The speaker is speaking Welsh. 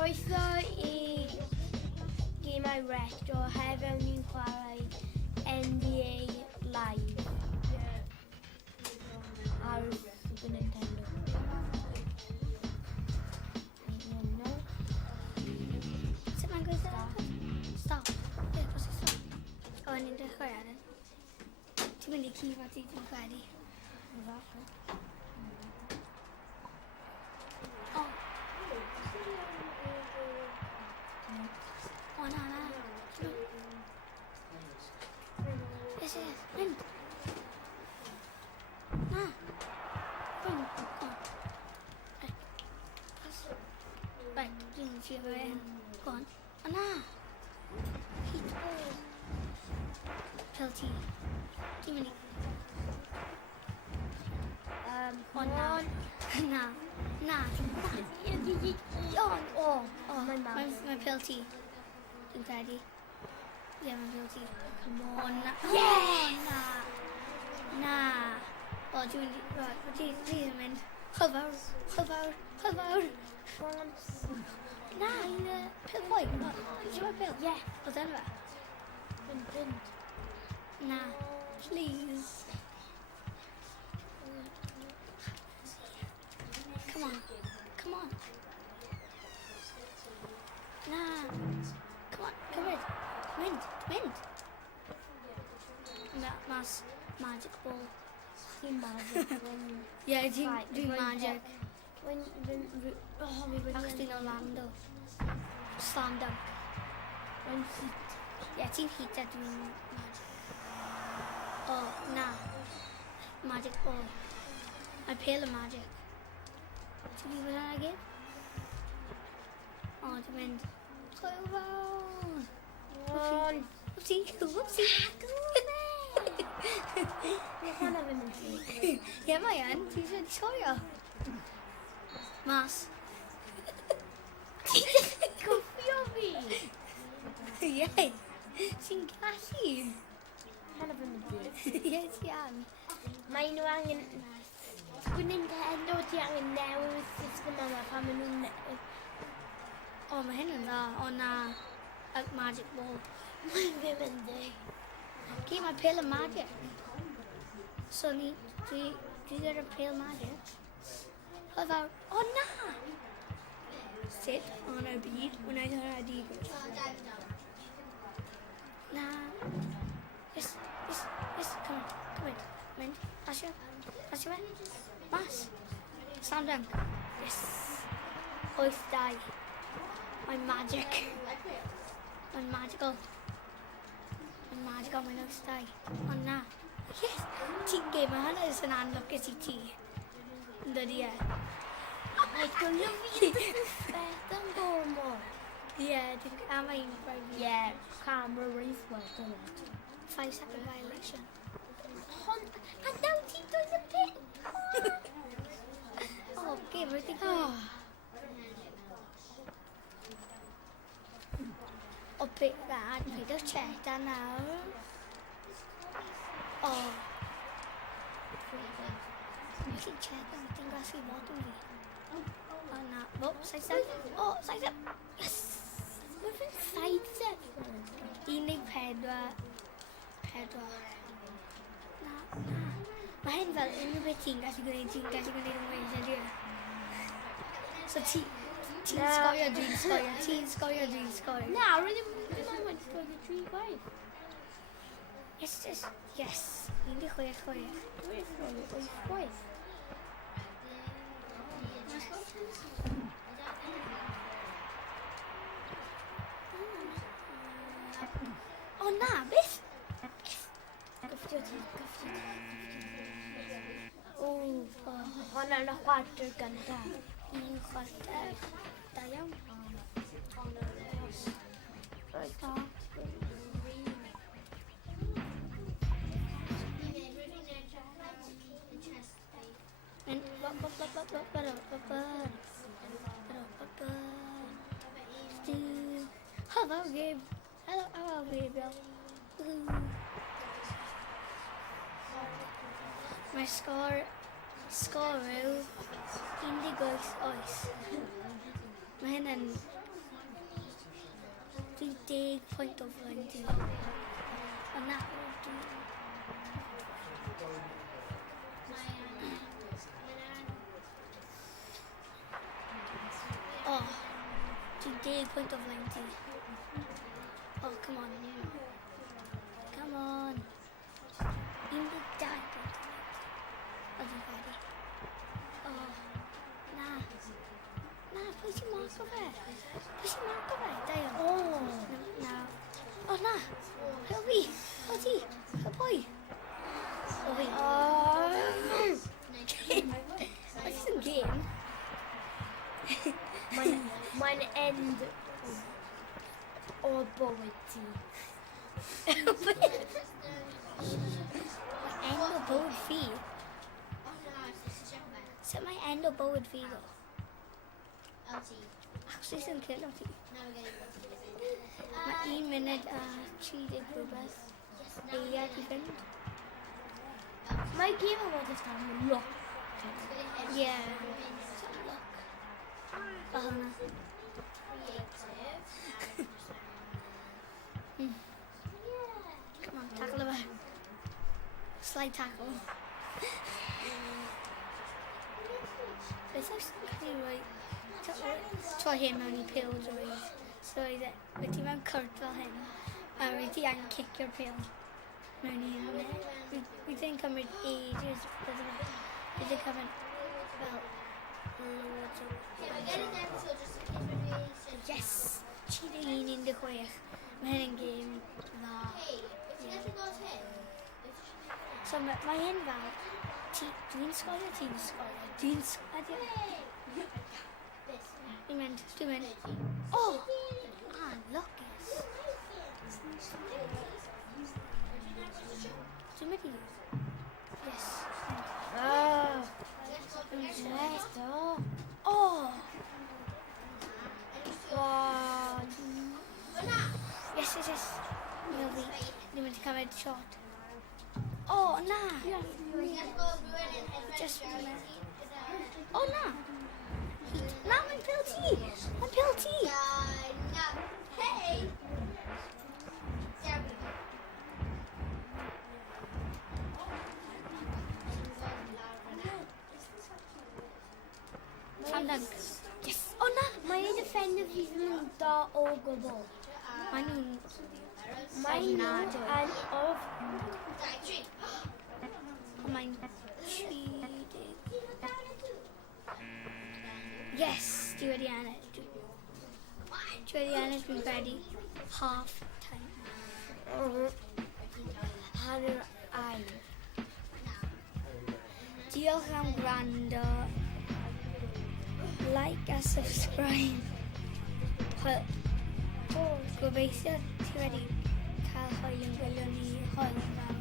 Croeso I Gemau Retro, heddiw ni'n chwarae NBA Live ar Super Nintendo. Sut mae'n gweithio? Stop. Ie, bos i stop. O, ni'n dechrau ar hyn. Ti'n mynd I cif a ti'n credu. O. O, na. Yes. Mynd. Na. Bwng. O. Right, dwi'n trio fe hyn. Go on. O, na. Heat ball. Penalty. Ti'n mynd I... O, na. Na. Mae'n penalty. Dwi'n credu. Ie, mae'n penalty. Come on. Na. Na. O, dwi'n mynd. Chyfawr. Na, pil boi. Ti'n mynd pil? Ie. O, dyna fe. Fynd. Na. Please. Come on. Na. Come on, cymryd. Mynd. Mas magic ball. Ti'n magic. Ie, dwi'n magic. Ac ti'n Orlando. Slam dunk. Mae'n heat. Ie, ti'n heat a dwi'n magic. O, na. Magic ball. Mae pil y magic. Ti'n mynd yna gyd? O, dwi'n mynd. Chwyl fawr. Whoopsie. Mae hwnna fynd yn ti. Ie, mae yn. Ti'n siarad I sgorio. Mas. Gwffio fi! Ie. Ti'n gallu. Hwnna fynd yn ti. Ie, ti am. Mae nhw angen... Dwi'n Nintendo ti angen newid system yma pan maen nhw'n... O, mae hyn yn dda. O, na. Y magic ball. Mae'n ddim yn di. Gyd mae pil y magic. So, dwi gyda pil magic. O, fawr. O, na! Sut o'n y byd, wnaeth hwnna digwydd. Na. Yes. Come on. Mynd. Pasio fe. Mas. Slam dunk. Yes. 8-2. Mae'n magic. Mae'n magical. Mae'n 8-2. O na. Yes. Ti'n game, mae hwnna yn anlwcus I ti. Yn dod I e. Mae gynnu fi beth yn gormod. Ie, a mae'n rhaid fi. Ie, camera race well done. 5-second violation. A naw ti'n dod y pit. O, game, rydych chi. O, beth dad, paid o'r cheta nawr. O. Ti'n cheta, ti'n glasu bottom fi. O, na. O, sidestep. Yes! Mae fe'n sidestep. 14. Na. Mae hyn fel unrhyw beth ti'n gallu gwneud yn weid ydy. So ti'n sgorio, dwi'n sgorio. Na, rydym yn mynd sgorio 3-5. Yes. 16. Dwi'n sgorio 8-5. O na, beth? Gyffio ti. Hwnna yn y chwarter gyntaf. Un chwarter. Da iawn. Roedd o. Hello, Gabe. Hello, Gabriel. Mae sgôr yw 18 oes. Mae hyn yn Dwi'n 10 pwynt o flaen ti. A nawr dwi'n... Oh, dwi'n 10 pwynt o flaen ti. Oh, come on. Come on. 12 pwynt o flaen. O, dwi'n fawr. Oh, na. Na, pwy sy'n marco fe? Pwy sy'n marco fe? Daion. Oh. Na. O, na. Hel fi. O, ti. O, pwy? O, fi. Oes yn gêm? Mae'n end o bywyd ti. End o bywyd fi? Sut mae end o bywyd fi ddo? Actually, sy'n cyrno ti. Mae 1 munud a 30 rhywbeth eiliad i fynd. Mae gêm o fod ystan yn loc. Ie. O, hwnna. Come on, tackle fe. Slide tackle. Beth oes yn cael ei roi? Troi hyn mewn i pêl-droed. So wedi mewn cwrt fel hyn. A wedi angen cicio'r pêl mewn i hynny. Wedi'n cymryd ages. Wedi'n cymryd fel loads o... Yes! 31-16. Mae hyn yn gêm dda. So mae hyn fel... Dwi'n sgorio, ti'n sgorio. Dwi'n sgorio. Dwi'n mynd. Oh! Lwcus. Dwi'n mynd i... Yes. Oh! Wow. Yes. Dwi'n mynd i cymryd shot. Oh, na! Just... Oh, na! Na, mae'n pêl ti! Mae'n pêl ti! Slam dunk. Yes! Oh, na! Mae'n defender fi ddim yn da o gwbl. Maen nhw'n... Mae'n nad yn off. Mae'n cheating. Yes! Dwi wedi ennill. Dwi'n credu. Half time. Hanner air. Diolch am gwrando. Like a subscribe. Gobeithio ti wedi cael hwyl yn gwylio ni hwyl fel